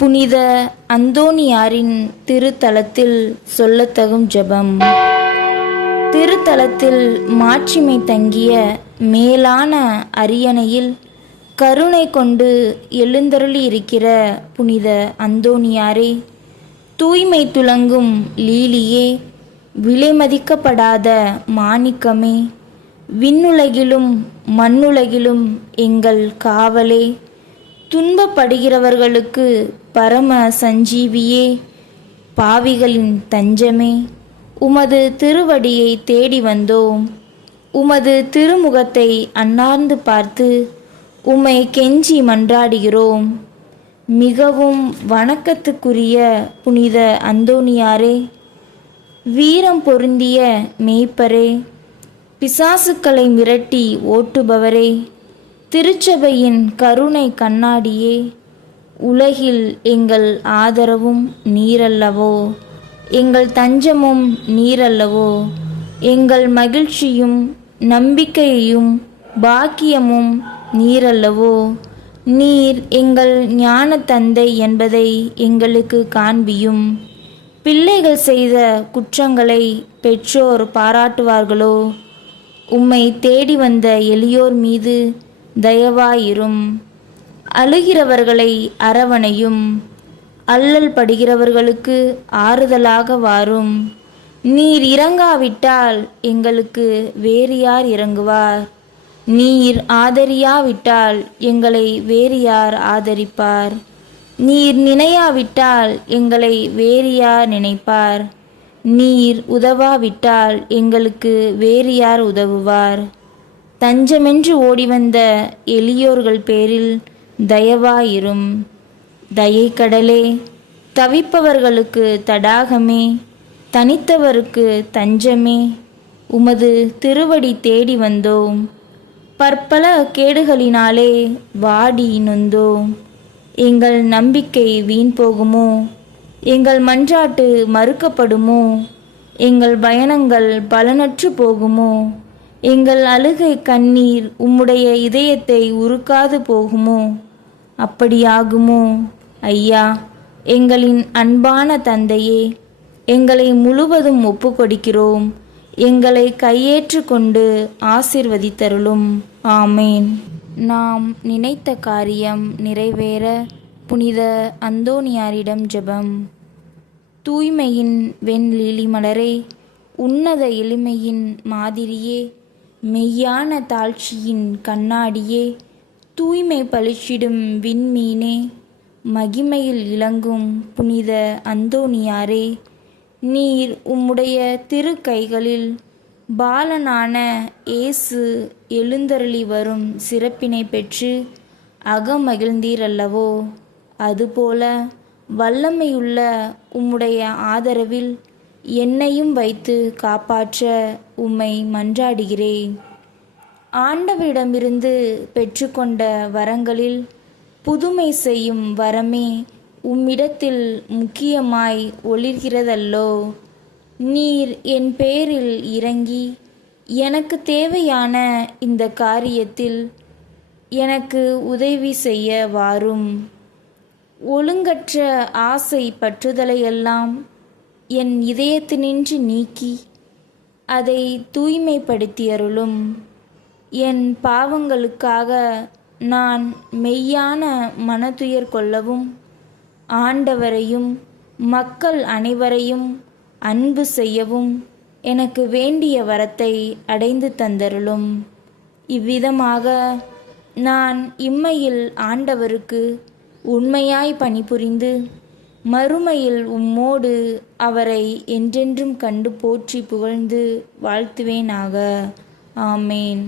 புனித அந்தோணியாரின் திருத்தலத்தில் சொல்லத்தகும் ஜெபம். திருத்தலத்தில் மாட்சிமை தங்கிய மேலான அரியணையில் கருணை கொண்டு எழுந்தருளி இருக்கிற புனித அந்தோணியாரே தூய்மை துலங்கும் லீலியே விலைமதிக்கப்படாத மாணிக்கமே விண்ணுலகிலும் மண்ணுலகிலும் எங்கள் காவலே. துன்பப்படுகிறவர்களுக்கு பரம சஞ்சீவியே பாவிகளின் தஞ்சமே. உமது திருவடியை தேடி வந்தோம். உமது திருமுகத்தை அன்னார்ந்து பார்த்து உம்மை கெஞ்சி மன்றாடுகிறோம். மிகவும் வணக்கத்துக்குரிய புனித அந்தோணியாரே வீரம் பொருந்திய மேய்ப்பரே பிசாசுக்களை மிரட்டி ஓட்டுபவரே திருச்சபையின் கருணை கண்ணாடியே உலகில் எங்கள் ஆதரவும் நீரல்லவோ? எங்கள் தஞ்சமும் நீரல்லவோ? எங்கள் மகிழ்ச்சியும் நம்பிக்கையும் பாக்கியமும் நீரல்லவோ? நீர் எங்கள் ஞான தந்தை என்பதை எங்களுக்கு காண்பியும். பிள்ளைகள் செய்த குற்றங்களை பெற்றோர் பாராட்டுவார்களோ? உம்மை தேடி வந்த எளியோர் மீது தயவாயிரும். அழுகிறவர்களை அரவணையும். அல்லல் படுகிறவர்களுக்கு ஆறுதலாக வாரும். நீர் இறங்காவிட்டால் எங்களுக்கு வேறு யார் இறங்குவார்? நீர் ஆதரியாவிட்டால் எங்களை வேறு யார் ஆதரிப்பார்? நீர் நினையாவிட்டால் எங்களை வேறு யார் நினைப்பார்? நீர் உதவாவிட்டால் எங்களுக்கு வேறு யார் உதவுவார்? தஞ்சமென்று ஓடிவந்த எளியோர்கள் பேரில் தயவாயிரும். தயை கடலே தவிப்பவர்களுக்கு தடாகமே தனித்தவருக்கு தஞ்சமே. உமது திருவடி தேடி வந்தோம். பற்பல கேடுகளினாலே வாடி நொந்தோம். எங்கள் நம்பிக்கை வீண் போகுமோ? எங்கள் மன்றாட்டு மறுக்கப்படுமோ? எங்கள் பயணங்கள் பலனற்று போகுமோ? எங்கள் அழுகை கண்ணீர் உம்முடைய இதயத்தை உருக்காது போகுமோ? அப்படியாகுமோ? ஐயா எங்களின் அன்பான தந்தையே எங்களை முழுவதும் ஒப்புக்கொடுக்கிறோம். எங்களை கையேற்று கொண்டு ஆசிர்வதித்தருளும். ஆமேன். நாம் நினைத்த காரியம் நிறைவேற புனித அந்தோனியாரிடம் ஜெபம். தூய்மையின் வெண்லிலி மலரே உன்னத எளிமையின் மாதிரியே மெய்யான தாழ்ச்சியின் கண்ணாடியே தூய்மை பளிச்சிடும் விண்மீனே மகிமையில் இளங்கும் புனித அந்தோணியாரே நீர் உம்முடைய திருக்கைகளில் பாலனான இயேசு எழுந்தருளி வரும் சிறப்பினை பெற்று அகமகிழ்ந்தீரல்லவோ? அதுபோல வல்லமையுள்ள உம்முடைய ஆதரவில் என்னையும் வைத்து காப்பாற்ற உம்மை மன்றாடுகிறேன். ஆண்டவரிடமிருந்து பெற்றுக்கொண்ட வரங்களில் புதுமை செய்யும் வரமே உம்மிடத்தில் முக்கியமாய் ஒளிர்கிறதல்லோ? நீர் என் பேரில் இறங்கி எனக்கு தேவையான இந்த காரியத்தில் எனக்கு உதவி செய்ய வாரும். ஒழுங்கற்ற ஆசை பற்றுதலையெல்லாம் என் இதயத்தினின்று நீக்கி அதை தூய்மைப்படுத்தியருளும். என் பாவங்களுக்காக நான் மெய்யான மனதுயர் கொள்ளவும் ஆண்டவரையும் மக்கள் அனைவரையும் அன்பு செய்யவும் எனக்கு வேண்டிய வரத்தை அடைந்து தந்தருளும். இவ்விதமாக நான் இம்மையில் ஆண்டவருக்கு உண்மையாய் பணிபுரிந்து மறுமையில் உம்மோடு அவரை என்றென்றும் கண்டு போற்றி புகழ்ந்து வாழ்த்துவேனாக. ஆமேன்.